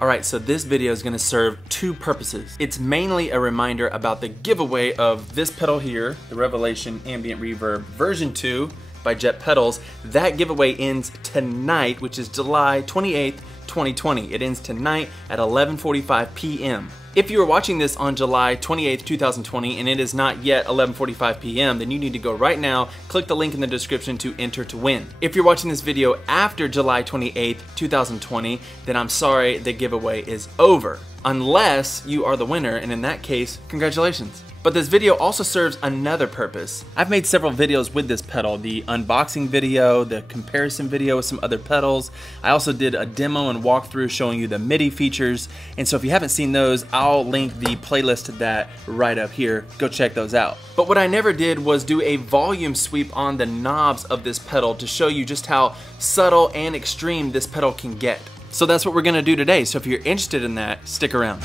Alright, so this video is going to serve two purposes. It's mainly a reminder about the giveaway of this pedal here, the Revelation Ambient Reverb version 2 by Jet Pedals. That giveaway ends tonight, which is July 28th, 2020. It ends tonight at 11:45 p.m. If you are watching this on July 28th, 2020 and it is not yet 11:45 p.m., then you need to go right now, click the link in the description to enter to win. If you're watching this video after July 28th, 2020, then I'm sorry, the giveaway is over. Unless you are the winner, and in that case, congratulations. But this video also serves another purpose. I've made several videos with this pedal, the unboxing video, the comparison video with some other pedals. I also did a demo and walkthrough showing you the Midi features. And so if you haven't seen those, I'll link the playlist to that right up here. Go check those out. But what I never did was do a volume sweep on the knobs of this pedal to show you just how subtle and extreme this pedal can get. So that's what we're gonna do today. So if you're interested in that, stick around.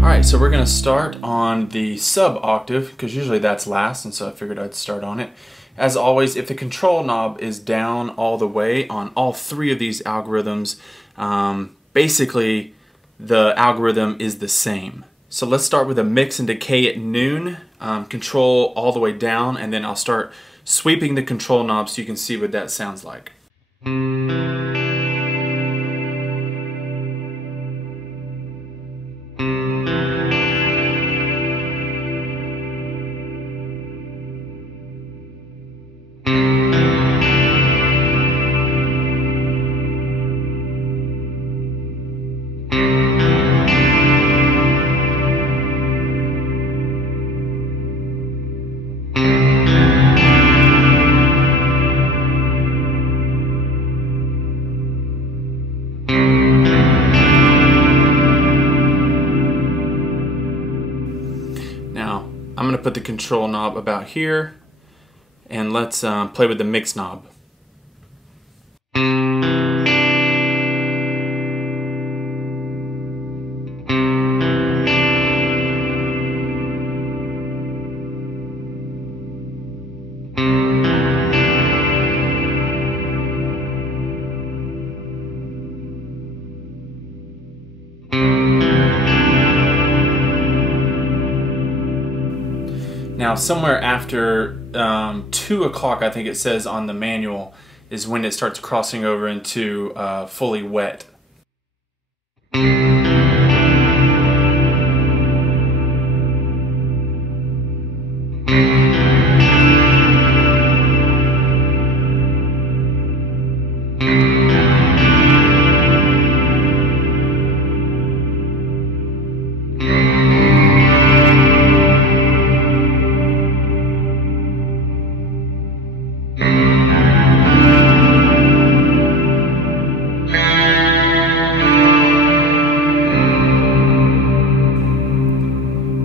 Alright, so we're going to start on the sub-octave, because usually that's last, and so I figured I'd start on it. As always, if the control knob is down all the way on all three of these algorithms, basically the algorithm is the same. So let's start with a mix and decay at noon, control all the way down, and then I'll start sweeping the control knob so you can see what that sounds like. I'm going to put the control knob about here, and let's play with the mix knob. Now somewhere after 2 o'clock, I think it says on the manual, is when it starts crossing over into fully wet.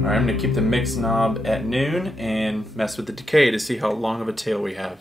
I'm going to keep the mix knob at noon and mess with the decay to see how long of a tail we have.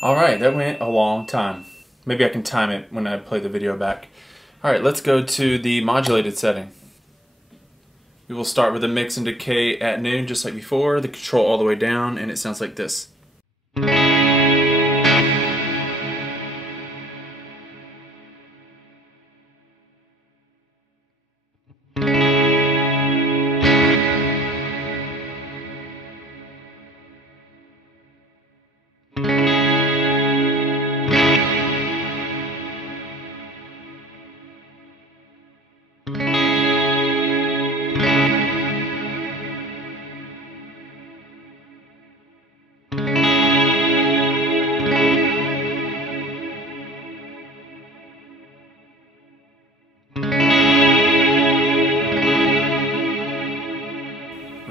Alright, that went a long time. Maybe I can time it when I play the video back. Alright, let's go to the modulated setting. We will start with a mix and decay at noon, just like before, the control all the way down, and it sounds like this.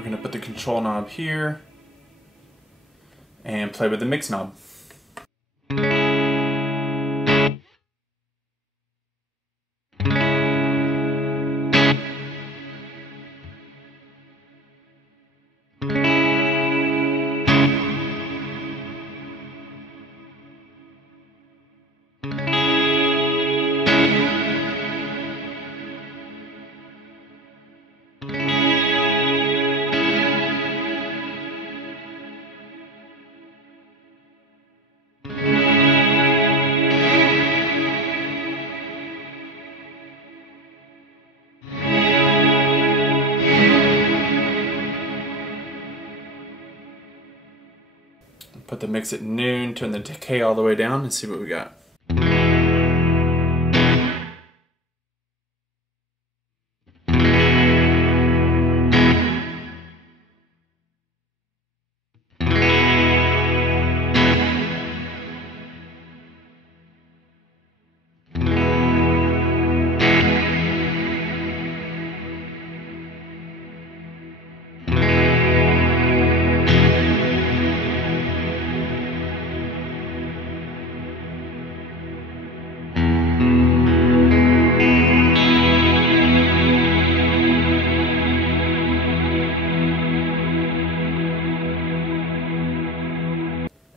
going to put the control knob here and play with the mix knob. Put the mix at noon, turn the decay all the way down, and see what we got.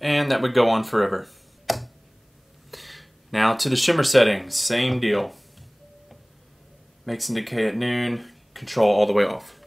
And that would go on forever. Now to the shimmer settings, same deal. Mix and decay at noon, control all the way off.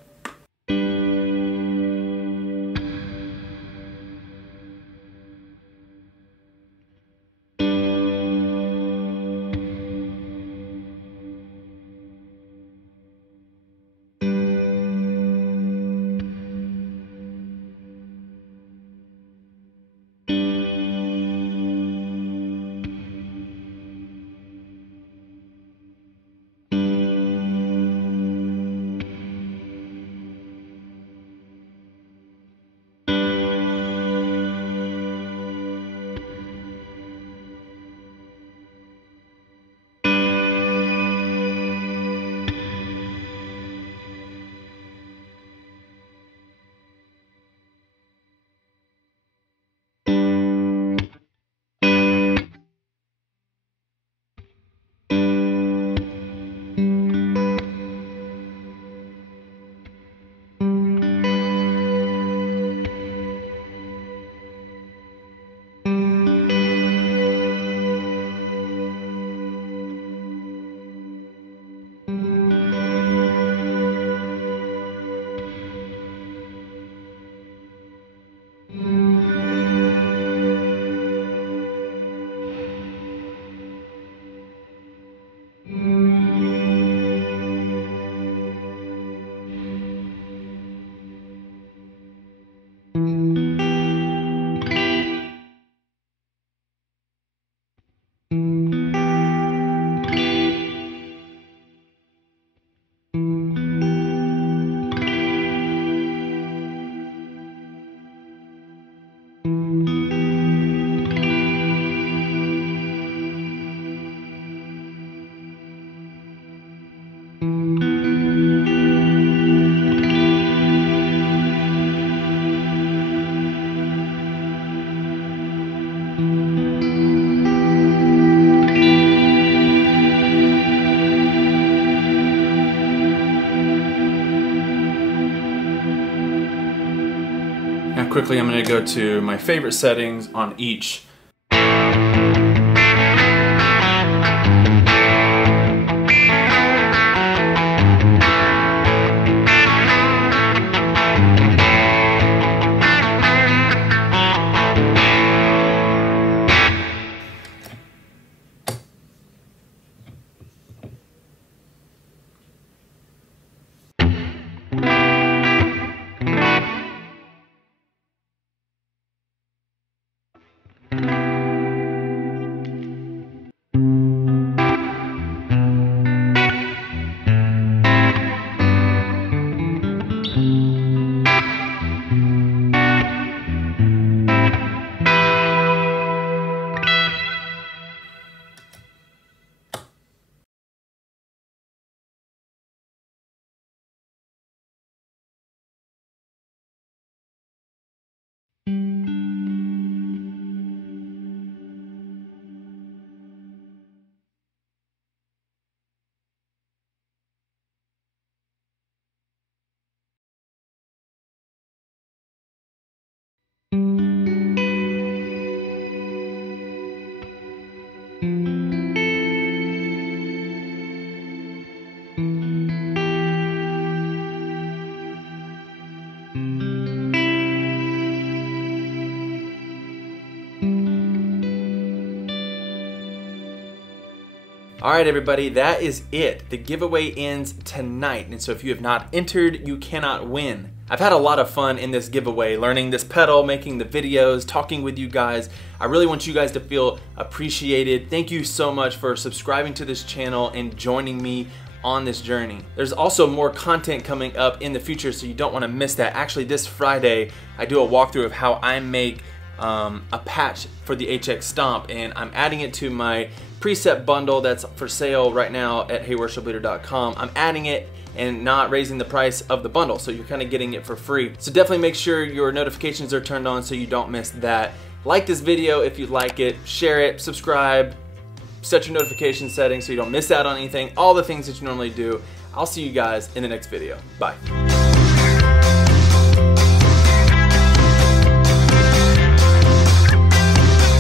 Now quickly I'm going to go to my favorite settings on each All right, everybody, that is it. The giveaway ends tonight, and so if you have not entered, you cannot win. I've had a lot of fun in this giveaway, learning this pedal, making the videos, talking with you guys. I really want you guys to feel appreciated. Thank you so much for subscribing to this channel and joining me on this journey. There's also more content coming up in the future, so you don't want to miss that. Actually, this Friday, I do a walkthrough of how I make a patch for the HX Stomp, and I'm adding it to my preset bundle that's for sale right now at heyworshipleader.com. I'm adding it and not raising the price of the bundle, so you're kind of getting it for free. So definitely make sure your notifications are turned on so you don't miss that. Like this video if you like it, share it, subscribe, set your notification settings so you don't miss out on anything, all the things that you normally do. I'll see you guys in the next video. Bye.